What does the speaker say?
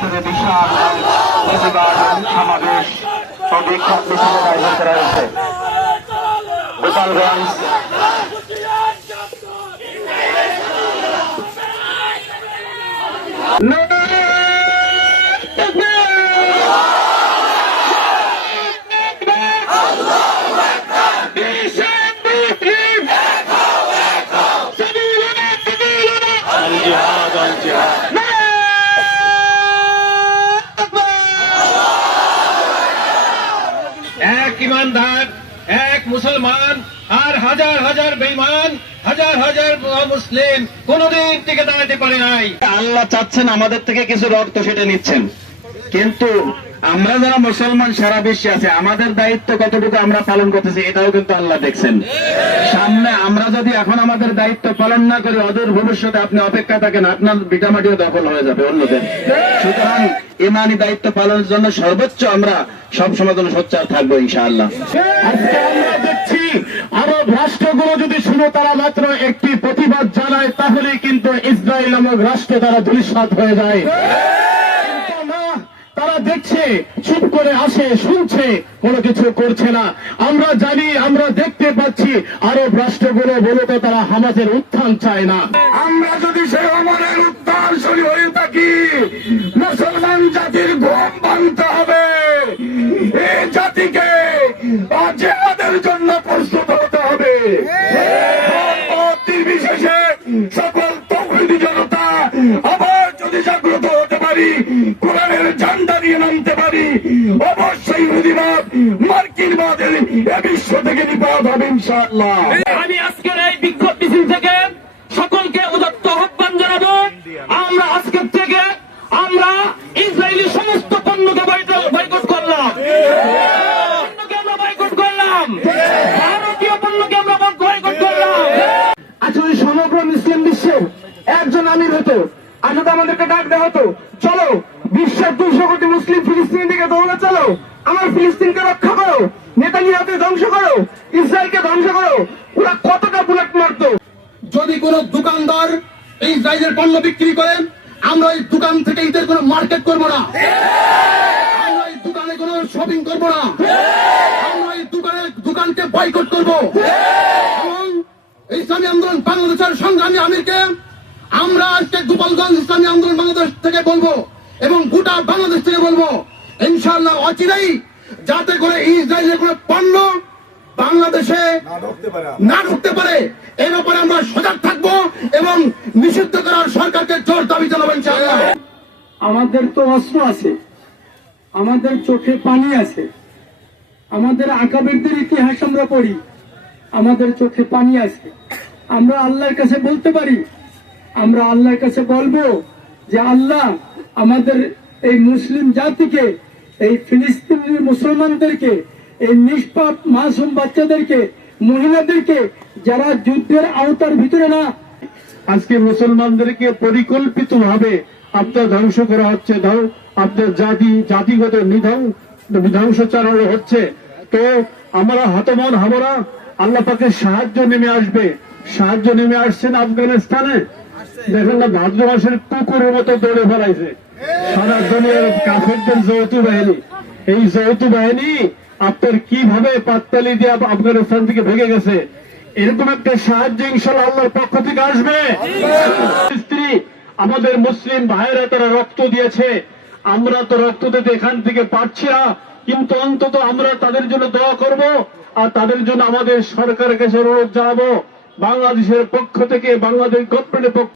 থেকে বিশাল প্রতিবাদ সমাবেশ ও বিক্ষোভ মিছিলের আয়োজন করা হয়েছে গোপালগঞ্জ ইমানদার, এক মুসলমান, আর হাজার হাজার বেঈমান, হাজার হাজার মুসলিম কোনদিন টিকে দাঁড়াতে পারে নাই। আল্লাহ চাচ্ছেন আমাদের থেকে কিছু রক্ত সেটা নিচ্ছেন। কিন্তু আমরা যারা মুসলমান সারা বিশ্বে আছে, আমাদের দায়িত্ব কতটুকু আমরা পালন করতেছি, এটাও কিন্তু আল্লাহ দেখছেন। সামনে আমরা যদি এখন আমাদের দায়িত্ব পালন না করি, অদূর ভবিষ্যতে আপনি অপেক্ষা থাকেন, আপনার ভিটামাটিও দখল হয়ে যাবে অন্যদের। সুতরাং ইমানি দায়িত্ব পালনের জন্য সর্বোচ্চ আমরা সব সময় জন্য সোচ্চার থাকব, ইনশাআল্লাহ। আজকে আরব রাষ্ট্রগুলো যদি শুনে, তারা মাত্র একটি প্রতিবাদ জানায় তাহলে কিন্তু ইসরায়েল নামক রাষ্ট্র তারা দুলিশাত হয়ে যায়। তারা দেখছে চুপ করে আসে শুনছে কোনো কিছু করছে না। আমরা জানি আমরা দেখতে পাচ্ছি আরব রাষ্ট্রগুলো বলতে তারা হামাজের উত্থান চায় না। আমরা যদি সেই অমরের উত্থান শুরু হয়ে থাকি মুসলমান জাতির ঘুম ভাঙতে হবে। এই জাতিকে জেহাদের জন্য প্রস্তুত হতে হবে। বিশেষে হুদিবাদ মার্কিনবাদের বিশ্ব থেকে নিপাত হবে ইনশাআল্লাহ। আমি আজকের এই বিক্ষোভ মিছিল থেকে সকলকে উদত্ত আহ্বান জানাব। আমরা আজকের থেকে আমরা ইসরায়েলি সমস্ত পণ্যকে বয়কট- করলাম। পণ্যকে আমরা বয়কট করলাম। ভারতীয় পণ্যকে আমরা বয়কট করলাম। আচ্ছা সমগ্র মুসলিম বিশ্বের একজন আমির হতো আর আমাদেরকে ডাক দেওয়া হতো চলো বিশ্বের দুশো কোটি মুসলিম ফিলিস্তিন দিকে দৌড়ে চলো আমার ফিলিস্তিনকে রক্ষা করো, নেতানিয়াহুকে ধ্বংস করো, ইসরায়েলকে ধ্বংস করো, ওরা কতটা বুলেট মারতো? যদি কোন দোকানদার ইসরায়েলের পণ্য বিক্রি করেন আমরা এই দোকান থেকে ঈদের কোনো মার্কেট করব না। আমরা দোকানে কোনো শপিং করব না। আমরা এই দোকানে, দোকানকে বয়কট করব। এবং ইসলামী আন্দোলন বাংলাদেশের সংগ্রামী আমিরকে আমরা আজকে গোপালগঞ্জ ইসলামী আন্দোলন বাংলাদেশ থেকে বলব এবং গোটা বাংলাদেশ থেকে বলব। ইনশাআল্লাহ অচিরেই যাতে করে ইসরায়েলের কোনো পণ্য বাংলাদেশে না ঢুকতে পারে। এই ব্যাপারে আমরা সজাগ থাকব এবং নিষিদ্ধ করার সরকারকে জোর দাবি জানাব ইনশাআল্লাহ। আমাদের তো অস্ত্র আছে আমাদের চোখে পানি আছে আমাদের আকাবিরদের ইতিহাস আমরা পড়ি আমাদের চোখে পানি আছে। আমরা আল্লাহর কাছে বলতে পারি আমরা আল্লাহর কাছে বলব যে আল্লাহ আমাদের এই মুসলিম জাতিকে এই ফিলিস্তিনি মুসলমানদেরকে, এই নিষ্পাপ মাসুম বাচ্চাদেরকে, মহিলাদেরকে যারা যুদ্ধের আওতার ভিতরে না, আজকে মুসলমানদেরকে পরিকল্পিত ভাবে আপনার ধ্বংস করা হচ্ছে আপনার জাতি, জাতিগত ধ্বংস চালানো হচ্ছে। তো আমরা হতমন আমরা আল্লাহ পাকে সাহায্য নেমে আসবে। সাহায্য নেমে আসছেন আফগানিস্তানে। দেখেন না ভাদ্র মাসের কুকুরের মতো দৌড়ে ফেলাইছে সারা দুনিয়ার কাফেরদের যৌথ বাহিনী। এই যৌথ বাহিনী আপনার কীভাবে পাততালি দিয়ে আফগানিস্তান থেকে ভেঙে গেছে? এরকম একটা সাহায্য ইনশাল্লাহ আল্লাহর পক্ষ থেকে আসবে। স্ত্রী, আমাদের মুসলিম ভাইয়েরা তারা রক্ত দিয়েছে। আমরা তো রক্ত দিতে এখান থেকে পারছি না, কিন্তু অন্তত আমরা তাদের জন্য দোয়া করব আর তাদের জন্য আমাদের সরকারের কাছে অনুরোধ জানাব। বাংলাদেশের পক্ষ থেকে, বাংলাদেশ গভর্নমেন্টের পক্ষ